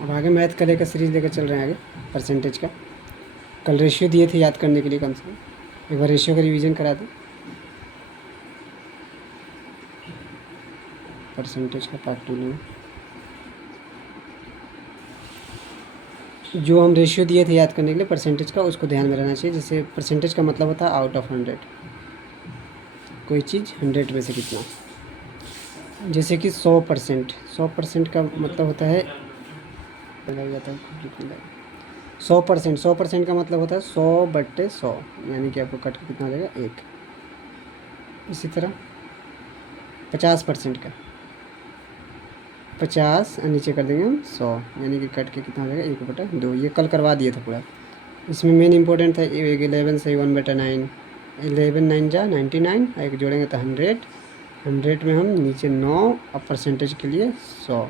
अब आगे मैथ का लेकर सीरीज लेकर चल रहे हैं आगे परसेंटेज का। कल रेशियो दिए थे याद करने के लिए, कम से कम एक बार रेशियो का रिवीजन करा दें। परसेंटेज का पार्ट 2 में जो हम रेशियो दिए थे याद करने के लिए परसेंटेज का, उसको ध्यान में रहना चाहिए। जैसे परसेंटेज का मतलब होता है आउट ऑफ 100, कोई चीज़ 100 में से कितना। जैसे कि 100%, 100% का मतलब होता है 100%, 100% का मतलब होता है 100/100, यानी कि आपको कट के कितना हो जाएगा 1। इसी तरह 50% का 50 नीचे कर देंगे हम 100, यानी कि कट के कितना हो जाएगा 1/2। ये कल करवा दिए था पूरा। इसमें मेन इंपॉर्टेंट था 11 से 1/9, 11 9 जा 99, एक जोड़ेंगे तो 100, 100 में हम नीचे 9 और परसेंटेज के लिए 100,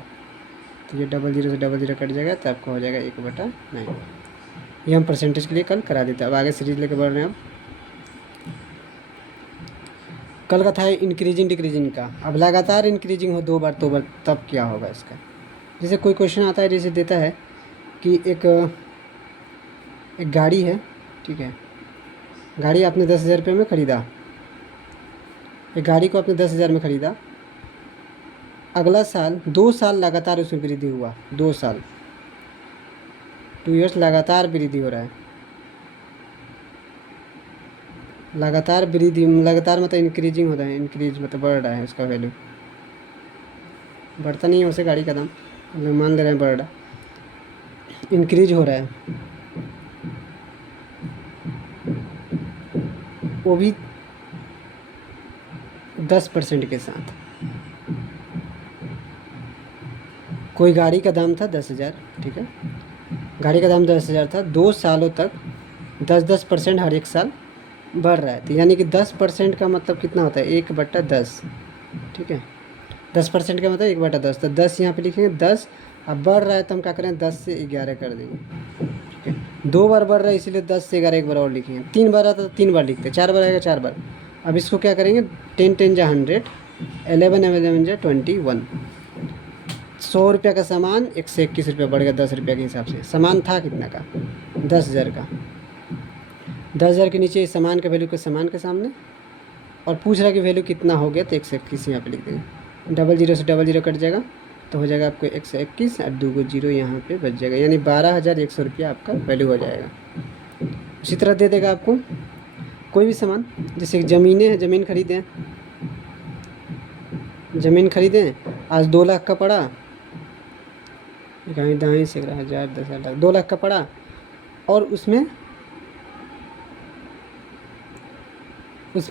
तो ये 00 से 00 कट जाएगा, तो आपको हो जाएगा 1/9। ये हम परसेंटेज के लिए कल करा देते हैं। अब आगे सीरीज लेकर बढ़ रहे हैं। अब कल का था इंक्रीजिंग डिक्रीजिंग का। अब लगातार इंक्रीजिंग हो 2 बार 2 बार, तब क्या होगा इसका। जैसे कोई क्वेश्चन आता है, जैसे देता है कि एक गाड़ी है, ठीक है, गाड़ी आपने 10,000 रुपये में ख़रीदा, एक गाड़ी को आपने 10,000 में ख़रीदा। अगला साल 2 साल लगातार उसमें वृद्धि हुआ, 2 साल 2 ईयर्स लगातार वृद्धि हो रहा है। लगातार वृद्धि, लगातार मतलब इंक्रीजिंग होता है, इंक्रीज मतलब बढ़ रहा है उसका वैल्यू, बढ़ता नहीं है उसे गाड़ी का दाम, मतलब मान ले रहे हैं बढ़ रहा, इंक्रीज हो रहा है, वो भी 10% के साथ। कोई गाड़ी का दाम था 10,000, ठीक है, गाड़ी का दाम 10,000 था, 2 सालों तक 10% हर एक साल बढ़ रहा है। तो यानी कि 10% का मतलब कितना होता है 1/10, ठीक है, 10% का मतलब 1/10, तो 10 यहाँ पे लिखेंगे 10। अब बढ़ रहा है तो हम क्या करें 10 से 11 कर देंगे, ठीक है। 2 बार बढ़ रहा है इसीलिए 10 से 11 एक बार और लिखेंगे। 3 बार आता तो 3 बार लिखते, 4 बार आएगा 4 बार। अब इसको क्या करेंगे 10 10 जा 100, 11 11 जा 21। 100 रुपये का सामान 121 रुपये बढ़ गया 10 रुपये के हिसाब से। सामान था कितना का 10,000 का, 10,000 के नीचे इस सामान का वैल्यू के सामान के सामने, और पूछ रहा कि वैल्यू कितना हो गया, तो 121 यहाँ पे लिख देंगे। 00 से 00 कट जाएगा, तो हो जाएगा आपको 121 और 2 को 0 यहाँ पे बच जाएगा, यानी 12,100 रुपया आपका वैल्यू हो जाएगा। उसी तरह दे देगा आपको कोई भी सामान, जैसे ज़मीनें हैं, ज़मीन खरीदें, ज़मीन खरीदें, आज 2 लाख का पड़ा, कहीं दाएँ से 1,000 10,000 लाख 2 लाख का पड़ा, और उसमें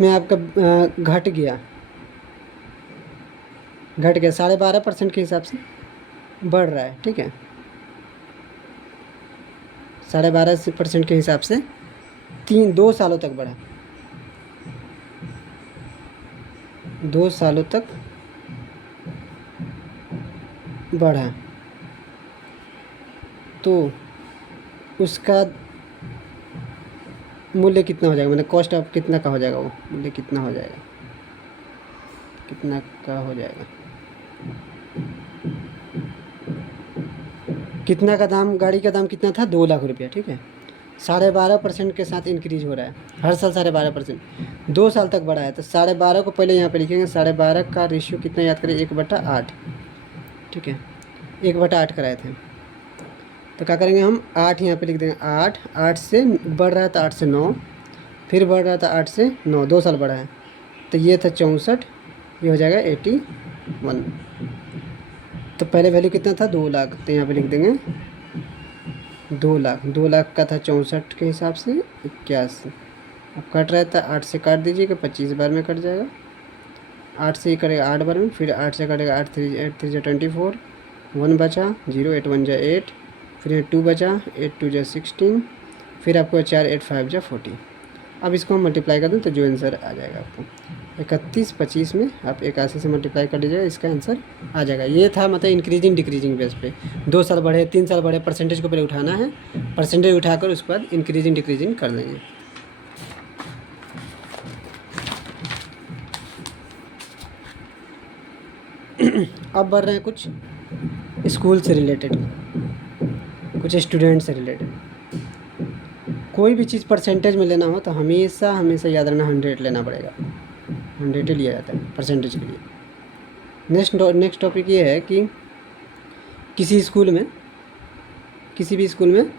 आपका घट गया 12.5% के हिसाब से बढ़ रहा है, ठीक है, 12.5% के हिसाब से 2 सालों तक बढ़ा, 2 सालों तक बढ़ा, तो उसका मूल्य कितना हो जाएगा, मतलब कॉस्ट ऑफ कितना का हो जाएगा, वो मूल्य कितना हो जाएगा, कितना का हो जाएगा, कितना का दाम, गाड़ी का दाम कितना था 2 लाख रुपया, ठीक है, 12.5% के साथ इंक्रीज हो रहा है हर साल 12.5%, 2 साल तक बढ़ा है। तो 12.5 को पहले यहाँ पे लिखेंगे, 12.5 का रेशियो कितना याद करें 1/8, ठीक है, 1/8 कराए थे, तो क्या करेंगे हम 8 यहाँ पे लिख देंगे, 8 से बढ़ रहा है तो 8 से 9, फिर बढ़ रहा था 8 से 9, 2 साल बढ़ा है, तो ये था 64, ये हो जाएगा 81। तो पहले वैल्यू कितना था 2 लाख, तो यहाँ पे लिख देंगे 2 लाख, 2 लाख का था 64 के हिसाब से 81। अब कट रहा था 8 से काट दीजिएगा, 25 बार में कट जाएगा, 8 से ही कटेगा 8 बार में, फिर 8 से कटेगा 8 3 जा 24, 1 बचा 0, 8 1 जा 8, फिर 2 बचा 8 2 जा 16, फिर आपको 4 8 5 जा 40। अब इसको हम मल्टीप्लाई कर दें तो जो आंसर आ जाएगा आपको 31 25 में आप 81 से मल्टीप्लाई कर लीजिएगा, इसका आंसर आ जाएगा। ये था मतलब इंक्रीजिंग डिक्रीजिंग बेस पे, 2 साल बढ़े 3 साल बढ़े, परसेंटेज को पहले उठाना है, परसेंटेज उठाकर उसके बाद इंक्रीजिंग डिक्रीजिंग कर देंगे। अब बढ़ रहे हैं कुछ स्कूल से रिलेटेड। कुछ स्टूडेंट से रिलेटेड। कोई भी चीज़ परसेंटेज में लेना हो तो हमेशा हमेशा याद रखना 100 लेना पड़ेगा, 100 ही लिया जाता है परसेंटेज के लिए। नेक्स्ट टॉपिक ये है कि किसी स्कूल में, किसी भी स्कूल में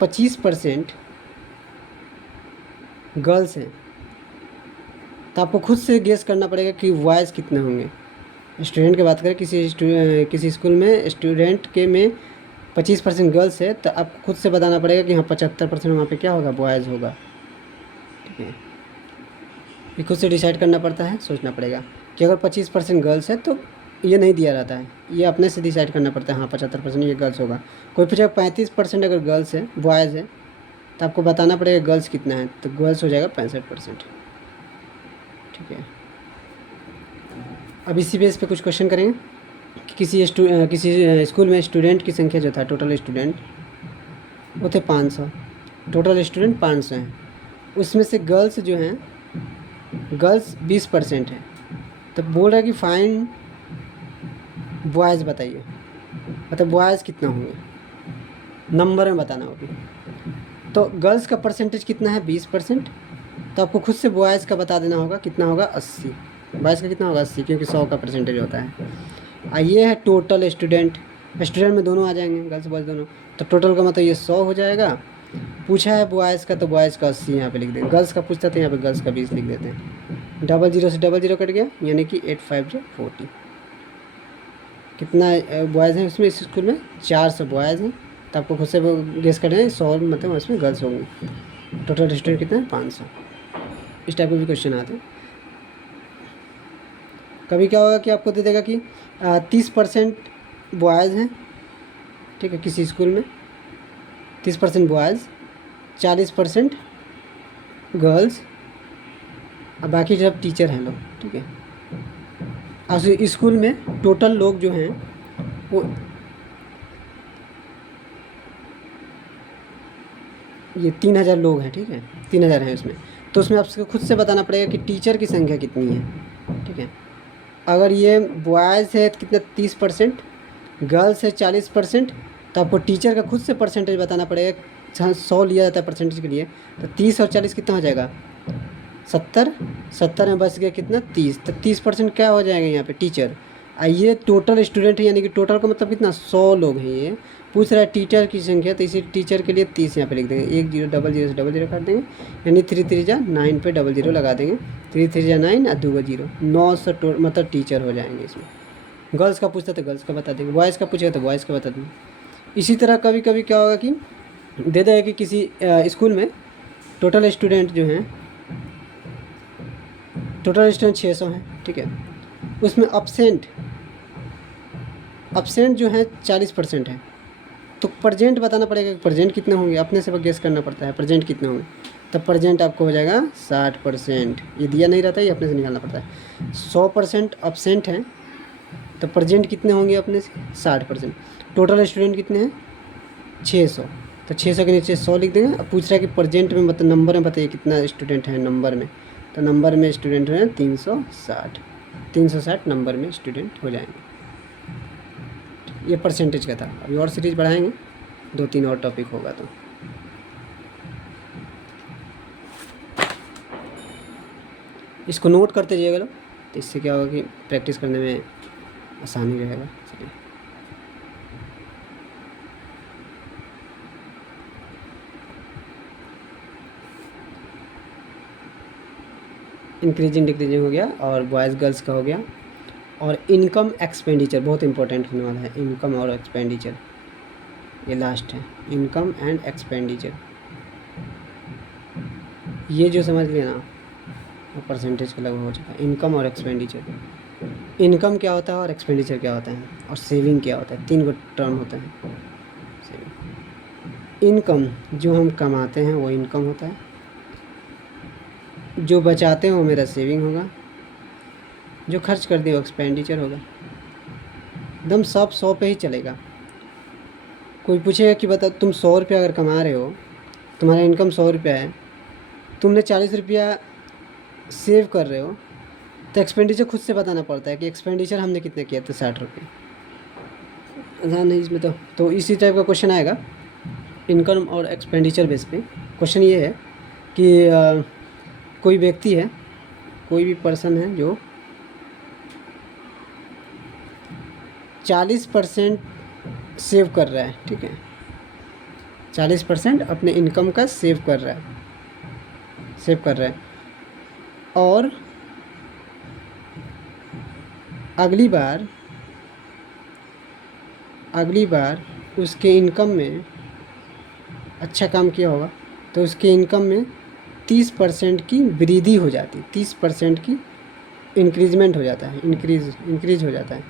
25% गर्ल्स हैं, तो आपको खुद से गेस करना पड़ेगा कि बॉयज़ कितने होंगे। स्टूडेंट की बात करें, किसी स्कूल में स्टूडेंट के में 25% गर्ल्स है, तो आपको खुद से बताना पड़ेगा कि हाँ 75% वहाँ पे क्या होगा, बॉयज़ होगा। ठीक है, ये खुद से डिसाइड करना पड़ता है, सोचना पड़ेगा कि अगर 25% गर्ल्स है तो ये नहीं दिया रहता है, ये अपने से डिसाइड करना पड़ता है, हाँ 75% ये गर्ल्स होगा। कोई पूछेगा 35% अगर गर्ल्स है, बॉयज़ है, तो आपको बताना पड़ेगा गर्ल्स कितना है, तो गर्ल्स हो जाएगा 65%। ठीक है, अब इसी बेस पे कुछ क्वेश्चन करेंगे कि किसी स्कूल में स्टूडेंट की संख्या जो था, टोटल स्टूडेंट वो थे 500, टोटल स्टूडेंट 500 हैं, उसमें से गर्ल्स जो हैं, गर्ल्स 20% है। तो बोल रहा है कि फाइन बॉयज़ बताइए, मतलब बॉयज़ कितना होंगे, नंबर में बताना होगी। तो गर्ल्स का परसेंटेज कितना है, 20%, तो आपको खुद से बॉयज़ का बता देना होगा, कितना होगा 80, बॉयज़ का कितना होगा 80, क्योंकि 100 का परसेंटेज होता है। ये है टोटल स्टूडेंट, स्टूडेंट में दोनों आ जाएंगे, गर्ल्स बॉयज़ दोनों, तो टोटल का मतलब ये 100 हो जाएगा। पूछा है बॉयज़ का, तो बॉयज़ का 80 यहाँ पे लिख देंगे, गर्ल्स का पूछता था यहाँ पे गर्ल्स का 20 लिख देते हैं। 00 से 00 कट गया, यानी कि 8 5 40। कितना बॉयज़ हैं उसमें, इस स्कूल में 400 बॉयज़ हैं, तो आपको खुद से गेस करना है 100 मतलब उसमें गर्ल्स होंगी। टोटल स्टूडेंट कितना है, 500। इस टाइप के भी क्वेश्चन आते हैं। कभी क्या होगा कि आपको दे देगा कि 30% बॉयज़ हैं, ठीक है, किसी स्कूल में 30% बॉयज़, 40% गर्ल्स, और बाकी जब टीचर हैं लोग। ठीक है, और स्कूल में टोटल लोग जो हैं वो ये 3000 लोग हैं। ठीक है, 3000 हैं इसमें, तो उसमें आपको खुद से बताना पड़ेगा कि टीचर की संख्या कितनी है। ठीक है, अगर ये बॉयज़ है तो कितना 30%, गर्ल्स है 40%, तो आपको टीचर का खुद से परसेंटेज बताना पड़ेगा। 100 लिया जाता है परसेंटेज के लिए, तो 30 और 40 कितना हो जाएगा, 70, 70 में बच गया कितना 30, तो 30% क्या हो जाएगा यहाँ पे टीचर। ये टोटल स्टूडेंट है, यानी कि टोटल का मतलब कितना 100 लोग हैं। ये पूछ रहा है टीचर की संख्या, तो इसी टीचर के लिए 30 यहाँ पे लिख देंगे, 10 00 से 00 काट देंगे, यानी 3 3 जा 9 पे 00 लगा देंगे, 3 3 जा 9 और 2 0, 900 मतलब टीचर हो जाएंगे इसमें। गर्ल्स का पूछता तो गर्ल्स का बता देंगे, बॉयज़ का पूछेगा तो बॉयज़ का बता देंगे। इसी तरह कभी कभी क्या होगा कि दे देगा कि किसी स्कूल में टोटल स्टूडेंट जो हैं, टोटल स्टूडेंट 600 हैं। ठीक है, उसमें अब्सेंट जो है 40% है, तो प्रेजेंट बताना पड़ेगा कि प्रेजेंट कितने होंगे, अपने से गेस करना पड़ता है प्रेजेंट कितने होंगे। तब प्रेजेंट आपको हो जाएगा 60%, ये दिया नहीं रहता है, ये अपने से निकालना पड़ता है। 100% अब्सेंट हैं, तो प्रेजेंट कितने होंगे अपने से 60%। टोटल स्टूडेंट कितने हैं 600, तो 600 के नीचे 100 लिख देंगे। अब पूछ रहा है कि प्रेजेंट में मतलब नंबर में बताइए कितना स्टूडेंट है नंबर में, तो नंबर में स्टूडेंट हैं 360, 360 नंबर में स्टूडेंट हो जाएंगे। ये परसेंटेज का था। अभी और सीरीज बढ़ाएंगे, 2-3 और टॉपिक होगा तो। इसको नोट करते जाइएगा लोग, तो इससे क्या होगा कि प्रैक्टिस करने में आसानी रहेगा। चलिए, इंक्रीजिंग डिक्रीजिंग हो गया, और बॉयज़ गर्ल्स का हो गया, और इनकम एक्सपेंडिचर बहुत इंपॉर्टेंट होने वाला है। इनकम और एक्सपेंडिचर ये लास्ट है, इनकम एंड एक्सपेंडिचर। ये जो समझ लिया ना, वो परसेंटेज का लगभग हो चुका है। इनकम और एक्सपेंडिचर, इनकम क्या होता है और एक्सपेंडिचर क्या होता है, और सेविंग क्या होता है, 3 टर्म होता है। इनकम जो हम कमाते हैं वो इनकम होता है, जो बचाते हैं वो मेरा सेविंग होगा, जो खर्च कर दिए वो एक्सपेंडिचर होगा। एकदम सब 100 पे ही चलेगा। कोई पूछेगा कि बता तुम 100 रुपया अगर कमा रहे हो, तुम्हारा इनकम 100 रुपया है, तुमने 40 रुपया सेव कर रहे हो, तो एक्सपेंडिचर खुद से बताना पड़ता है कि एक्सपेंडिचर हमने कितने किया, तो 60 रुपये। हाँ नहीं इसमें तो इसी टाइप का क्वेश्चन आएगा इनकम और एक्सपेंडिचर बेस पे। क्वेश्चन ये है कि कोई व्यक्ति है, कोई भी पर्सन है जो 40% सेव कर रहा है, ठीक है, 40% अपने इनकम का सेव कर रहा है और अगली बार उसके इनकम में अच्छा काम किया होगा तो उसके इनकम में 30% की वृद्धि हो जाती है, 30% की इंक्रीजमेंट हो जाता है, इंक्रीज हो जाता है,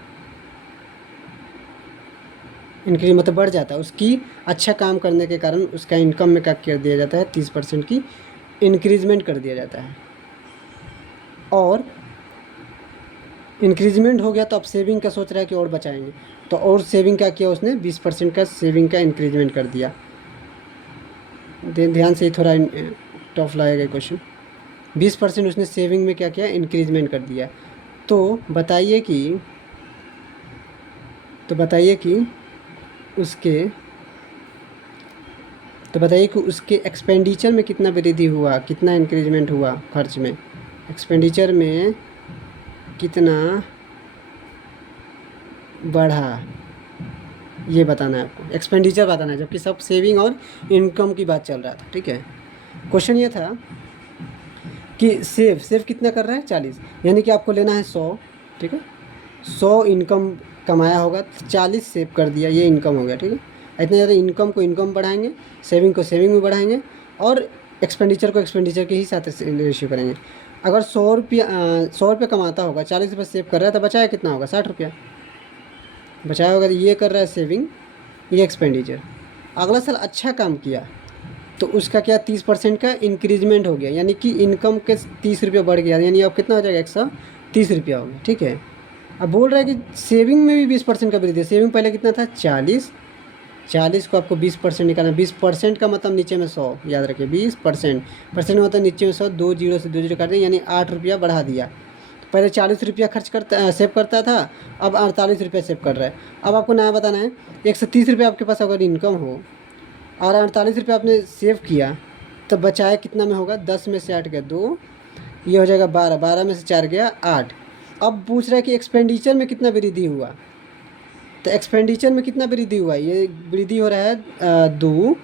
इंक्रीज मतलब बढ़ जाता है। उसकी अच्छा काम करने के कारण उसका इनकम में क्या कर दिया जाता है, 30% की इंक्रीजमेंट कर दिया जाता है। और इंक्रीजमेंट हो गया तो अब सेविंग का सोच रहा है कि और बचाएंगे, तो और सेविंग क्या किया उसने, 20% का सेविंग का इंक्रीजमेंट कर दिया। ध्यान से ही थोड़ा टफ लगेगा क्वेश्चन। 20% उसने सेविंग में क्या किया, इंक्रीजमेंट कर दिया। तो बताइए कि उसके एक्सपेंडिचर में कितना वृद्धि हुआ, कितना इंक्रीजमेंट हुआ, खर्च में, एक्सपेंडिचर में कितना बढ़ा, ये बताना है आपको, एक्सपेंडिचर बताना है, जबकि सब सेविंग और इनकम की बात चल रहा था, ठीक है। क्वेश्चन ये था कि सेव कितना कर रहा है, 40, यानी कि आपको लेना है 100, ठीक है, 100 इनकम कमाया होगा तो 40 सेव कर दिया, ये इनकम हो गया, ठीक है। इतने ज़्यादा इनकम को इनकम बढ़ाएंगे, सेविंग को सेविंग में बढ़ाएंगे और एक्सपेंडिचर को एक्सपेंडिचर के ही साथ रेशियो करेंगे। अगर 100 रुपये कमाता होगा, 40 रुपये सेव कर रहा है तो बचाया कितना होगा, 60 रुपया बचाया होगा। तो ये कर रहा है सेविंग, ये एक्सपेंडिचर। अगला साल अच्छा काम किया तो उसका क्या, 30% का इंक्रीजमेंट हो गया, यानी कि इनकम के 30 रुपये बढ़ गया, यानी अब कितना हो जाएगा, 130 रुपया हो गया, ठीक है। अब बोल रहा है कि सेविंग में भी 20% का वृद्धि है। सेविंग पहले कितना था, 40 को आपको 20% निकालना, 20% का मतलब नीचे में 100, याद रखिए 20% मतलब नीचे में 100, 2 जीरो से 2 जीरो काट दें, यानी 8 रुपया बढ़ा दिया। पहले 40 रुपया सेव करता था, अब 48 रुपया सेव कर रहा है। अब आपको नया बताना है, 130 रुपया आपके पास अगर इनकम हो और 48 रुपया आपने सेव किया तो बचाया कितना में होगा, 10 में से 8 गया 2, ये हो जाएगा 12, 12 में से 4 गया 8। अब पूछ रहा है कि एक्सपेंडिचर में कितना वृद्धि हुआ, तो एक्सपेंडिचर में कितना वृद्धि हुआ, ये वृद्धि हो रहा है 2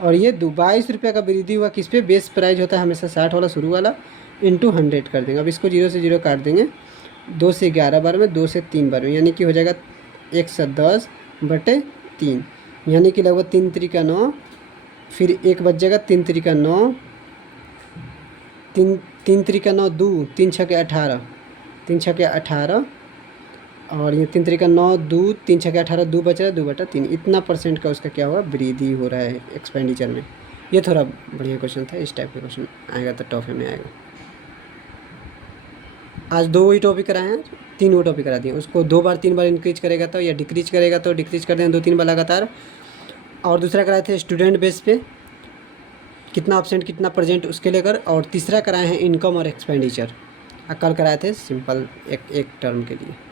और ये 22 रुपया का वृद्धि हुआ। किस पे, बेस प्राइस होता है हमेशा 60 वाला शुरू वाला, इंटू 100 कर देंगे। अब इसको 0 से 0 काट देंगे, 2 से 11 बार में, 2 से 3 बार में, यानी कि हो जाएगा 110/3, यानी कि लगभग 3 त्रिका 9, फिर 1 बच जाएगा, 3 त्रिका 9, 3 त्रिका 9, 2 3 छके 18, 3 छके 18 और ये 3 त्रिका 9, 2 3 छके 18, 2 बच रहा है, 2/3, इतना % का उसका क्या हुआ, वृद्धि हो रहा है एक्सपेंडिचर में। ये थोड़ा बढ़िया क्वेश्चन था, इस टाइप के क्वेश्चन आएगा तो टॉप में आएगा। आज 2 ही टॉपिक कराए हैं, 3 वो टॉपिक करा दिए, उसको 2 बार 3 बार इंक्रीज करेगा तो या डिक्रीज करेगा तो डिक्रीज कर दें 2-3 बार लगातार। और दूसरा कराए थे स्टूडेंट बेस पे कितना ऑप्शन कितना प्रेजेंट उसके लेकर, और तीसरा कराए हैं इनकम और एक्सपेंडिचर, कल कराए थे सिंपल एक टर्म के लिए।